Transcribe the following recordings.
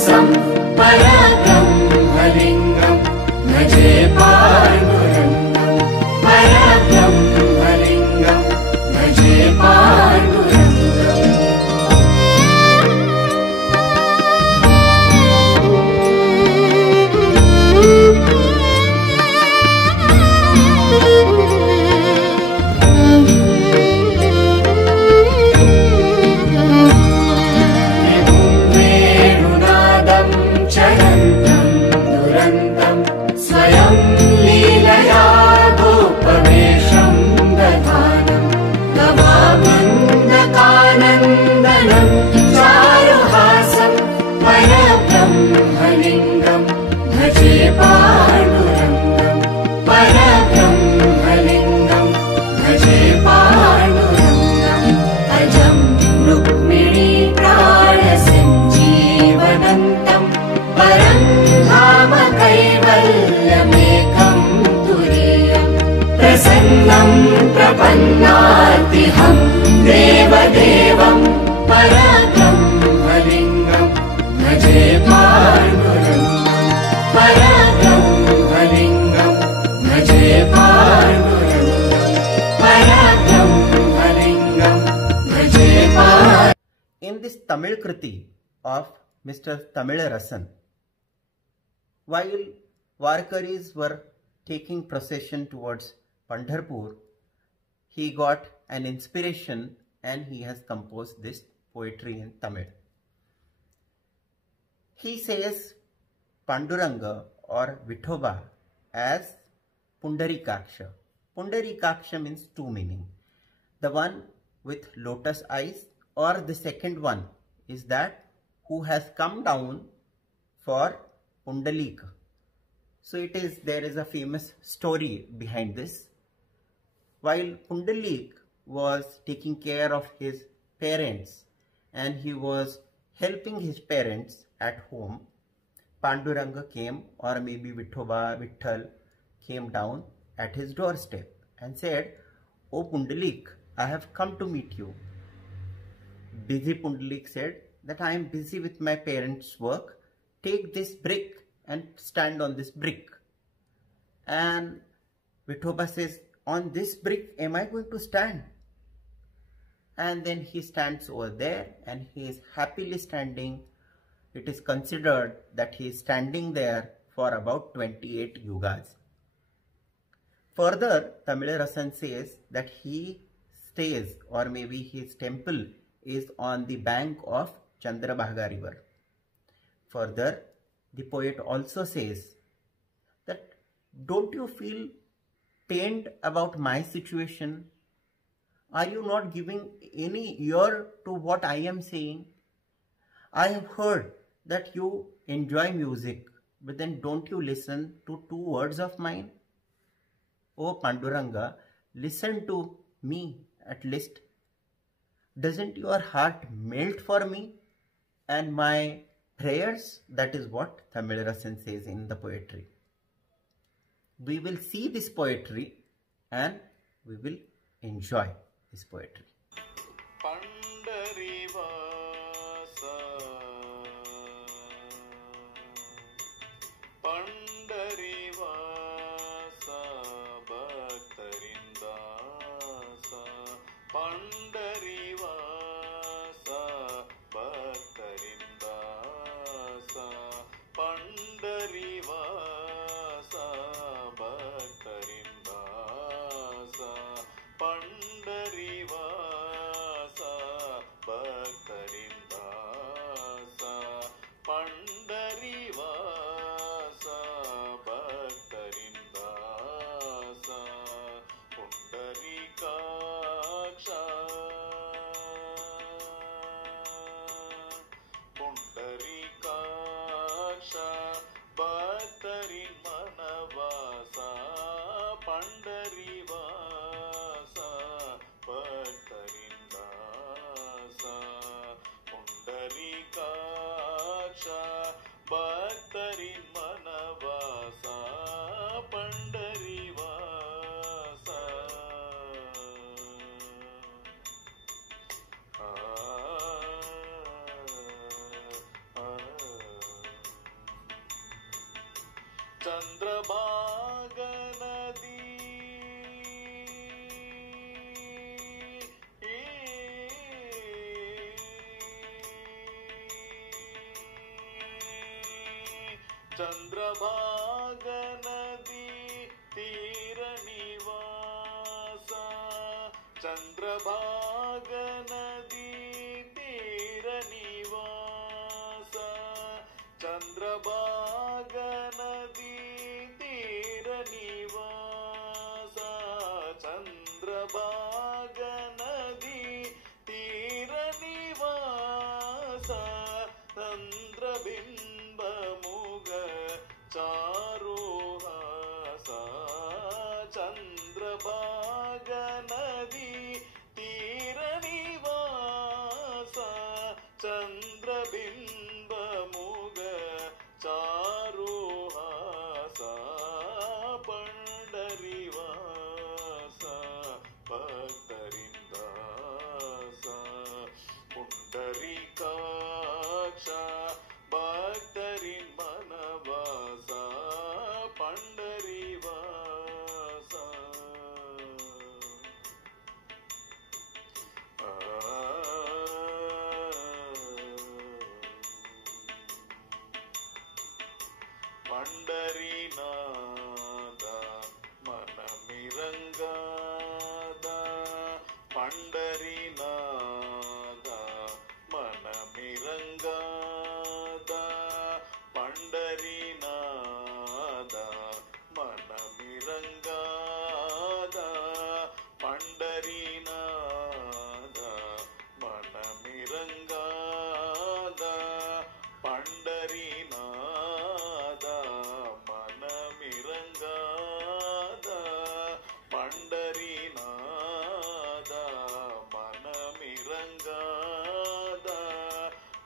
हंसं परब्रह्मलिङ्गं भजे पाण्डुरङ्गं परब्रह्मलिङ्गं भजे पाण्डुरङ्गम् प्रपन्नार्तिहं देवदेवं परब्रह्मलिङ्गं भजे पाण्डुरङ्गं परब्रह्मलिङ्गं भजे पाण्डुरङ्गं परब्रह्मलिङ्गं भजे पाण्डुरङ्गम्. In this Tamil Kriti of Mr. Tamilarasan, while Varkaris were taking procession towards Pandharpur, he got an inspiration and he has composed this poetry in Tamil. He says Panduranga or Vithoba as Pundarikaksha. Pundarikaksha means two meaning. The one with lotus eyes, or the second one is that who has come down for Pundalika. So there is a famous story behind this. While Pundalik was taking care of his parents and he was helping his parents at home, Panduranga came, or maybe Vitthal came down at his doorstep and said, "Oh Pundalik, I have come to meet you." Busy Pundalik said that I am busy with my parents' work. Take this brick and stand on this brick. And Vithoba says, "On this brick am I going to stand?" And then he stands over there and he is happily standing. It is considered that he is standing there for about 28 yugas. Further, Tamilarasan says that he stays, or maybe his temple is on the bank of Chandrabhaga river. Further, the poet also says that, "Don't you feel pained about my situation? Are you not giving any ear to what I am saying? I have heard that you enjoy music, but then don't you listen to two words of mine? Oh Panduranga, listen to me at least. Doesn't your heart melt for me and my prayers?" That is what Tamilarasan says in the poetry. We will see this poetry and we will enjoy this poetry. Pandarivasa, Pandarivasa, Bhaktarindasa, Pandarivasa, Bhaktarindasa, Pandarivasa, Bhaktarindasa, Pandarivasa, Bhaktarindasa, Pandarivasa, Bhaktarindasa, Pundarikaksha, Chandrabhag नदी तीर निवास चंद्रभाग नदी तीर निवास चंद्रभाग नदी तीर निवास चंद्रभाग नदी तीर निवास चंद्रबिंब मुग चारुहास चंद्रभाग नदी तीर निवास चंद्रबिंब मुग चारुहास पंडरीवास भक्तरिंदास पुंडरीकाक्ष भक्तरिन मनवास पंडरीवास पंडरीनाद मनमिरंगाद पंडरीनाद मनमिरंगाद पंडरीनाद मनमिरंगाद पंडरीनाद मनमिरंगाद पंडरीनाद मनमिरंगाद पंडरीनाद मनमिरंगाद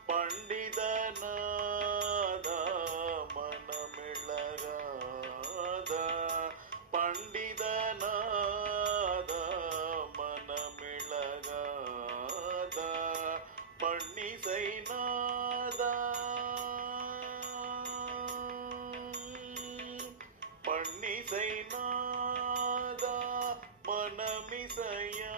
पंडितनाद मनमिळगाद पंडितनाद मनमिळगाद पण्णिसैनाद पण्णिसैनाद मनमिसया